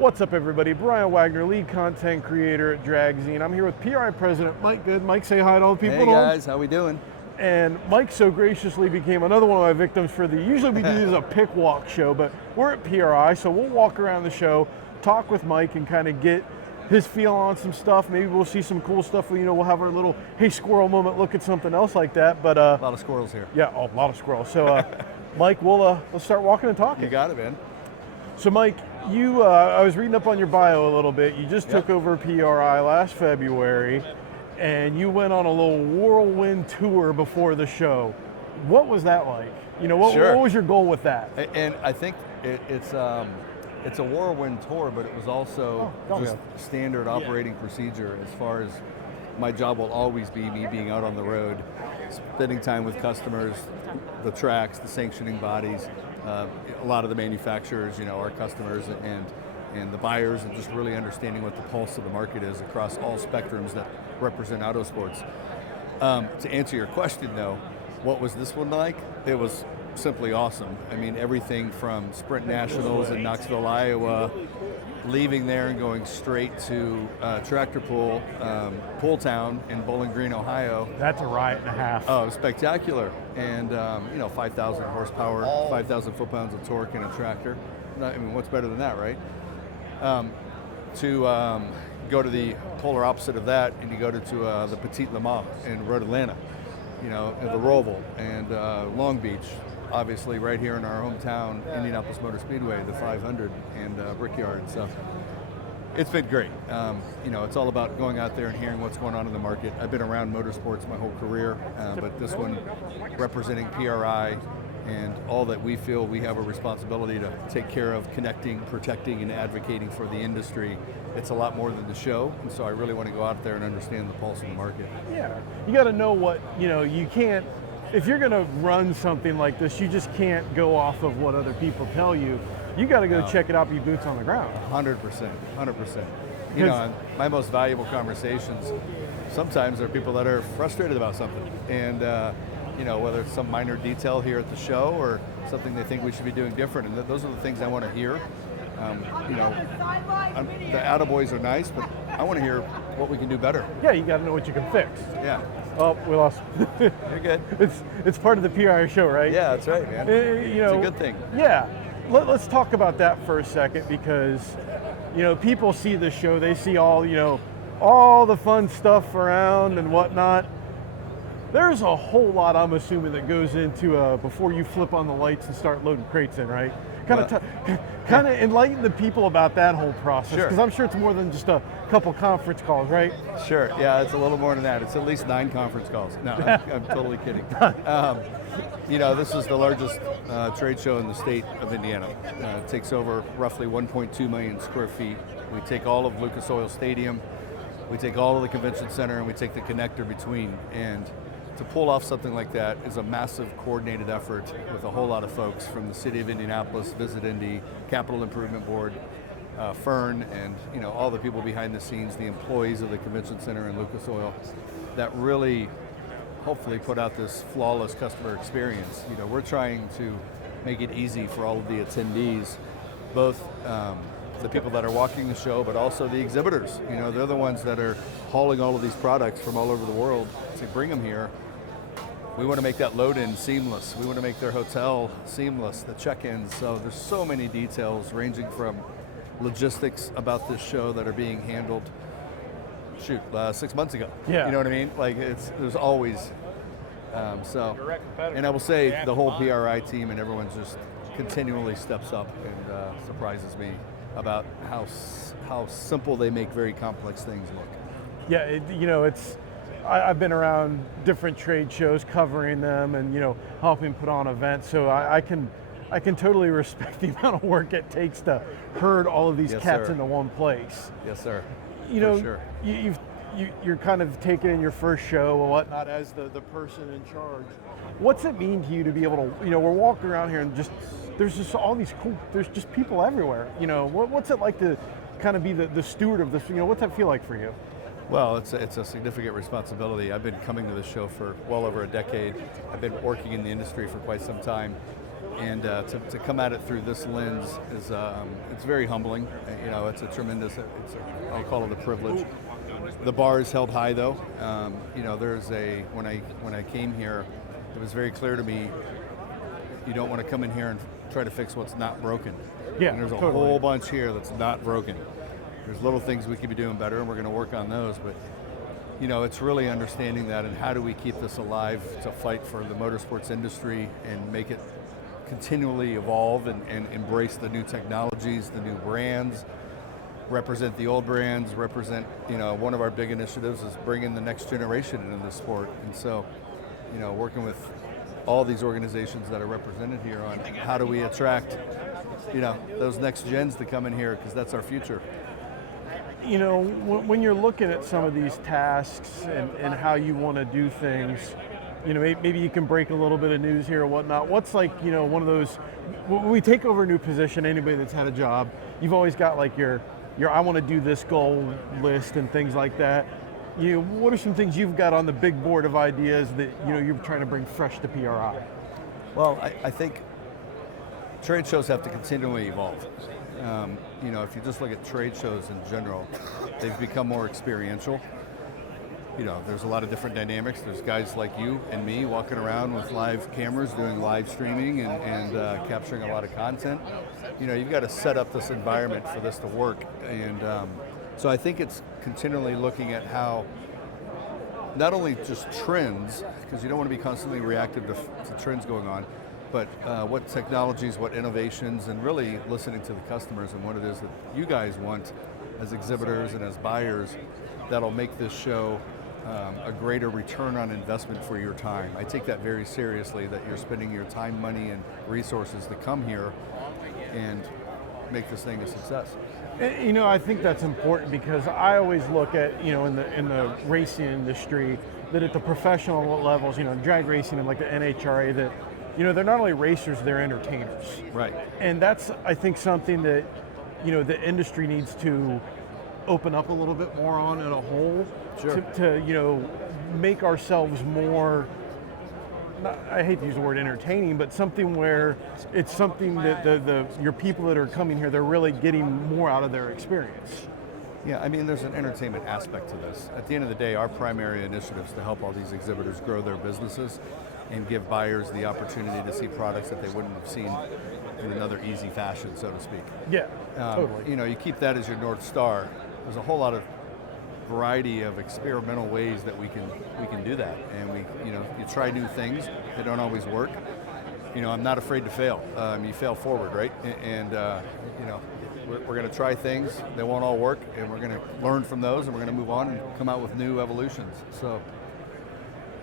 What's up, everybody? Brian Wagner, lead content creator at Dragzine. I'm here with PRI President Mike Good. Mike, say hi to all the people. Hey guys, how we doing? And Mike so graciously became another one of my victims for usually we do this as a pick walk show, but we're at PRI, so we'll walk around the show, talk with Mike, and kind of get his feel on some stuff. Maybe we'll see some cool stuff. We'll have our little hey squirrel moment, look at something else like that. But a lot of squirrels here. Yeah, a lot of squirrels. So Mike, let's start walking and talking. You got it, man. So Mike, you I was reading up on your bio a little bit. You just took over PRI last February, and you went on a little whirlwind tour before the show. What was that like? What was your goal with that? And I think it's a whirlwind tour, but it was also just standard operating procedure as far as my job will always be me being out on the road, spending time with customers, the tracks, the sanctioning bodies, a lot of the manufacturers, our customers and the buyers, and just really understanding what the pulse of the market is across all spectrums that represent auto sports. To answer your question though, what was this one like? It was simply awesome. I mean, everything from Sprint Nationals in Knoxville, Iowa, leaving there and going straight to Tractor Pool, Pool Town in Bowling Green, Ohio. That's a riot and a half. Oh, spectacular. And 5,000 horsepower, 5,000 foot-pounds of torque in a tractor. I mean, what's better than that, right? To go to the polar opposite of that, and you go to the Petit Le Mans in Road Atlanta, the Roval, and Long Beach, obviously right here in our hometown, Indianapolis Motor Speedway, the 500 and Brickyard. So it's been great. It's all about going out there and hearing what's going on in the market. I've been around motorsports my whole career, but this one representing PRI and all that we feel we have a responsibility to take care of, connecting, protecting, and advocating for the industry. It's a lot more than the show, and so I really want to go out there and understand the pulse of the market. Yeah, you got to know what, you can't, if you're going to run something like this, you just can't go off of what other people tell you. You got to go check it out, be boots on the ground. 100%. My most valuable conversations sometimes are people that are frustrated about something, and whether it's some minor detail here at the show or something they think we should be doing different, and those are the things I want to hear. The attaboys are nice, but I want to hear what we can do better. Yeah, you got to know what you can fix. Yeah. Oh, we lost. You're good. It's part of the PRI show, right? Yeah, that's right, man. It's a good thing. Yeah. Let's talk about that for a second, because people see the show, they see all the fun stuff around and whatnot. There's a whole lot, I'm assuming, that goes into before you flip on the lights and start loading crates in, right? Kind of enlighten the people about that whole process, because I'm sure it's more than just a couple conference calls, right? Sure. Yeah, it's a little more than that. It's at least 9 conference calls. No, I'm totally kidding. This is the largest trade show in the state of Indiana. It takes over roughly 1.2 million square feet. We take all of Lucas Oil Stadium, we take all of the convention center, and we take the connector between. And to pull off something like that is a massive coordinated effort with a whole lot of folks from the city of Indianapolis, Visit Indy, Capital Improvement Board, Fern, and all the people behind the scenes, the employees of the convention center and Lucas Oil, that really hopefully put out this flawless customer experience. We're trying to make it easy for all of the attendees, both the people that are walking the show, but also the exhibitors. They're the ones that are hauling all of these products from all over the world to bring them here. We want to make that load-in seamless. We want to make their hotel seamless, the check-ins. So there's so many details ranging from logistics about this show that are being handled, 6 months ago. Yeah. You know what I mean? There's always, and I will say the whole PRI team and everyone just continually steps up and surprises me about how simple they make very complex things look. Yeah, I've been around different trade shows, covering them, and helping put on events. So I can totally respect the amount of work it takes to herd all of these cats into one place. Yes, sir. For sure. You're kind of taking in your first show and whatnot as the person in charge. What's it mean to you to be able to, we're walking around here and there's just all these cool, there's just people everywhere. What's it like to kind of be the steward of this? What's that feel like for you? Well, it's a significant responsibility. I've been coming to this show for well over a decade. I've been working in the industry for quite some time. And to come at it through this lens is it's very humbling. You know, it's a tremendous. I'll call it a privilege. The bar is held high, though. You know, when I came here, it was very clear to me. You don't want to come in here and try to fix what's not broken. Yeah, and there's a totally. whole bunch here that's not broken. There's little things we could be doing better, and we're going to work on those. But you know, it's really understanding that, and how do we keep this alive to fight for the motorsports industry and make it continually evolve and embrace the new technologies, the new brands, represent the old brands, represent, you know, one of our big initiatives is bringing the next generation into the sport. And so, you know, working with all these organizations that are represented here on how do we attract, you know, those next gens to come in here, because that's our future. You know, when you're looking at some of these tasks and how you want to do things, you know, maybe you can break a little bit of news here or whatnot. What's like, you know, one of those, when we take over a new position, anybody that's had a job, you've always got like your I want to do this goal list and things like that. You know, what are some things you've got on the big board of ideas that, you know, you're trying to bring fresh to PRI? Well, I think trade shows have to continually evolve. You know, if you just look at trade shows in general, they've become more experiential. You know, there's a lot of different dynamics. There's guys like you and me walking around with live cameras, doing live streaming and capturing a lot of content. You know, you've got to set up this environment for this to work. And so I think it's continually looking at how, not only just trends, because you don't want to be constantly reactive to trends going on, but what technologies, what innovations, and really listening to the customers and what it is that you guys want as exhibitors and as buyers that'll make this show a greater return on investment for your time. I take that very seriously, that you're spending your time, money, and resources to come here and make this thing a success. You know, I think that's important, because I always look at, you know, in the racing industry, that at the professional levels, you know, drag racing and like the NHRA, that, you know, they're not only racers, they're entertainers. Right. And that's, I think, something that, you know, the industry needs to open up a little bit more on as a whole. Sure. To you know, make ourselves more, I hate to use the word entertaining, but something where it's something that your people that are coming here, they're really getting more out of their experience. Yeah, I mean, there's an entertainment aspect to this. At the end of the day, our primary initiative is to help all these exhibitors grow their businesses and give buyers the opportunity to see products that they wouldn't have seen in another easy fashion, so to speak. Yeah, totally. You know, you keep that as your North Star. There's a whole lot of variety of experimental ways that we can do that, and you know, you try new things. They don't always work. You know, I'm not afraid to fail. You fail forward, right? And you know, we're going to try things. They won't all work, and we're going to learn from those, and we're going to move on and come out with new evolutions. So,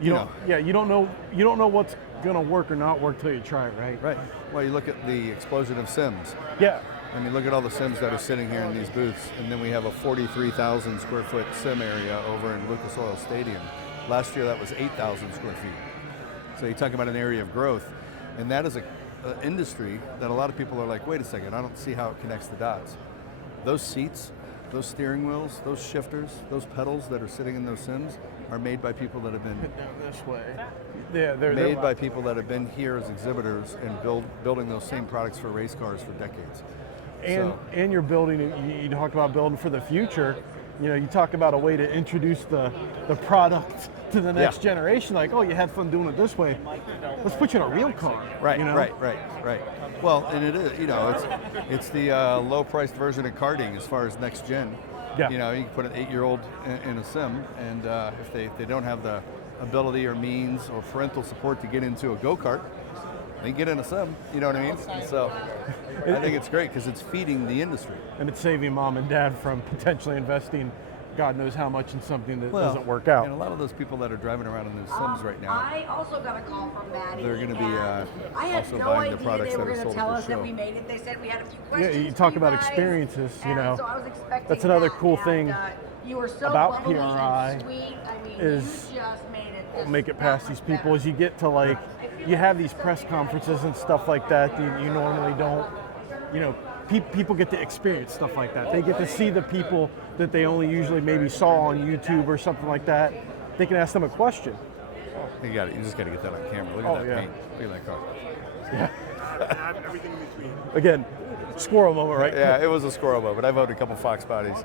you don't know what's going to work or not work till you try it, right? Right. Well, you look at the explosion of sims. Yeah. I mean, look at all the sims that are sitting here in these booths, and then we have a 43,000 square foot sim area over in Lucas Oil Stadium. Last year that was 8,000 square feet. So you talk about an area of growth, and that is an industry that a lot of people are like, wait a second, I don't see how it connects the dots. Those seats, those steering wheels, those shifters, those pedals that are sitting in those sims are made by people that have been down this way. Yeah, they're made by people that have been here as exhibitors and building those same products for race cars for decades. And you're building, you talk about building for the future. You know, you talk about a way to introduce the product to the next generation. Like, oh, you had fun doing it this way. Let's put you in a real car. Right, you know? right. Well, and it is, you know, it's the low-priced version of karting as far as next gen. Yeah. You know, you can put an 8-year-old in a sim, and if they don't have the ability or means or parental support to get into a go-kart, they get in a sim, you know what I mean? And so I think it's great because it's feeding the industry. And it's saving mom and dad from potentially investing God knows how much in something that doesn't work out. And a lot of those people that are driving around in those sims right now, I also got a call from Maddie. they're going to be I had also no buying the idea products they that were are going to sold tell at us the show. that we made it. They said we had a few Yeah, questions. you talk for about guys. experiences, you And know. so I was expecting That's another that, cool and, thing you were so about bubbly PRI and sweet. I mean, is you just made it. Just make it past that these much people better. as you get to, like, you have these press conferences and stuff like that you normally don't, you know, people get to experience stuff like that. They get to see the people that they only usually maybe saw on YouTube or something like that. They can ask them a question. You got it. You just got to get that on camera. Look at that paint. Look at that car. Yeah. and everything in between. Again, squirrel moment, right? Yeah, it was a squirrel moment. I've owned a couple fox bodies.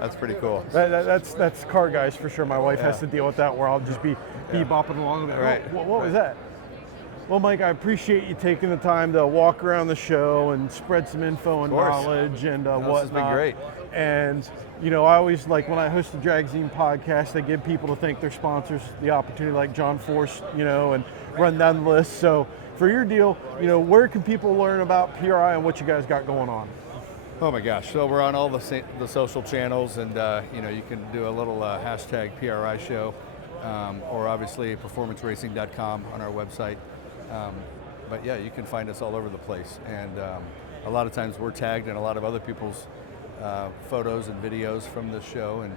That's pretty cool. That's car guys for sure. My wife has to deal with that, where I'll just be bopping along. Right. What was that? Well, Mike, I appreciate you taking the time to walk around the show and spread some info and knowledge and whatnot. This has been great. And, you know, I always like when I host the Dragzine podcast, I give people to thank their sponsors the opportunity, like John Force, you know, and run down the list. So for your deal, you know, where can people learn about PRI and what you guys got going on? Oh my gosh! So we're on all the social channels, and you know, you can do a little hashtag PRI Show, or obviously performanceracing.com on our website. But yeah, you can find us all over the place, and a lot of times we're tagged in a lot of other people's photos and videos from the show. And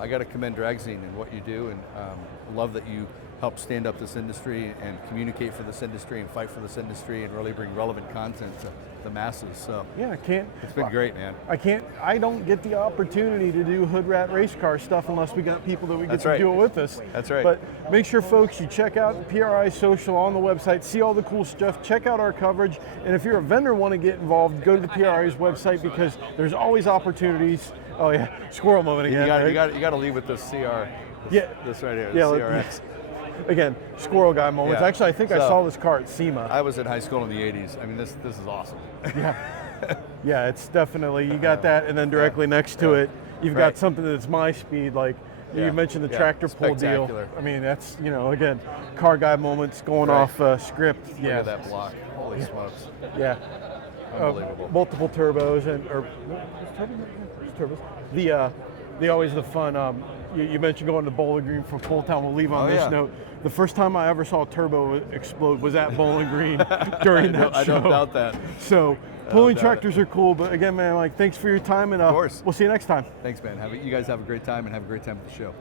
I got to commend Dragzine and what you do, and love that you help stand up this industry and communicate for this industry and fight for this industry and really bring relevant content to the masses. So yeah, it's been great, man. I don't get the opportunity to do hood rat race car stuff unless we got people that we get to do it with us. That's right. But make sure, folks, you check out PRI Social on the website, see all the cool stuff, check out our coverage, and if you're a vendor and want to get involved, go to the PRI's website, because there's always opportunities. Oh yeah, squirrel moment again. You got to leave with this CR. This right here. Yeah, CRX. Again, squirrel guy moments. Yeah. Actually, I think I saw this car at SEMA. I was in high school in the 80s. I mean, this is awesome. Yeah, it's definitely, you got that, and then directly next to it, you've got something that's my speed, like you mentioned the tractor pull deal. I mean, that's, you know, again, car guy moments going off script. Look at that block. Holy smokes. Yeah. Unbelievable. Multiple turbos turbos. The always the fun. You mentioned going to Bowling Green for Full Town. We'll leave on this note. The first time I ever saw a turbo explode was at Bowling Green during that show. I don't doubt that. So pulling tractors are cool, but again, man, like, thanks for your time, and of course, we'll see you next time. Thanks, man. You guys have a great time, and have a great time at the show.